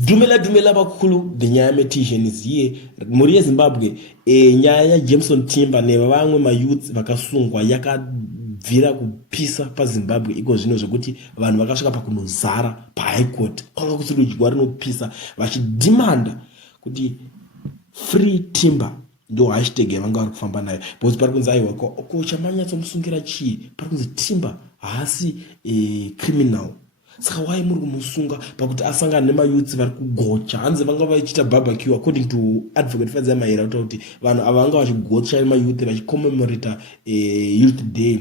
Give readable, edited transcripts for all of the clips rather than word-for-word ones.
Dumela bakulu the nyame tishen is ye muri Zimbabwe nyaya Jameson Timber ne vamwe mayouth vakasungwa yakabvira kupisa paZimbabwe iko zvino zvokuti vanhu vakasvika pakunozara paHigh Court kwanga kusiri kudyiwa rinopisa vachidimanda kuti free timber ndo hashtag yavanga vari kufamba nayo because pari kunzi aiwa ko chamanyatsomusungira chii pari kunzi timber haasi criminal saka why muri kumusunga pakuti asangana nemayouth vari kugocha hanzi vanga vachiita barbecue according to advocate Fadza Maira kuti vanhu ava vanga vachigocha mayouth vachicommemorate youth day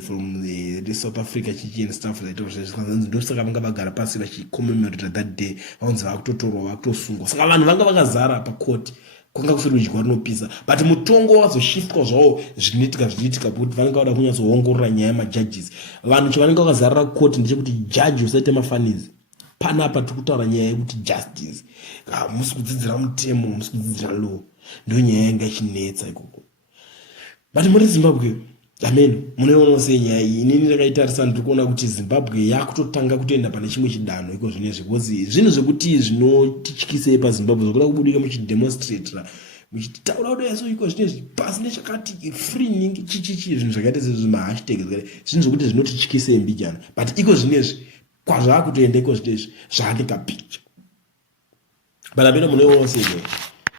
from the South Africa chichi and stuff like that ndosaka vanga vagara pasi vachicommemorate that day vanzi vakutotorwa vakutosungwa saka vanhu vanga vakazara pacourt kwanga kusiri kudyiwa rinopisa but mutongo wazoshiftwa zvawo zvinoitika kuti vanenge vada kunyatsoongorora nyaya yemajudges vanhu chavanenge vakazarira court ndechekuti judge usaite mafanizi panapa tiri kutaura nyaya yekuti justice musi kudzidzira mutemo musi kudzidzira law ndo nyaya yanga ichinetsa ikoko but muri Zimbabwe amen munoona sei nyaya iyi inini ndakaitarisa ndiri kuona kuti Zimbabwe yakutotanga kutoenda pane chimwe chidanho iko zvinezvi because zvinhu zvekuti zvinotityise paZimbabwe zvokuda kubudika muchidemonstrate muchitaura kuti yaso iko zvinezvi pasi nechakati free chichichi zvinhu zvakaita sezvimahashtag zvinhu zvokuti zvinotityise mbijana but iko zvinezvi kwazvakutoenda iko zvinezvi zvaandika picture but amene munoona sei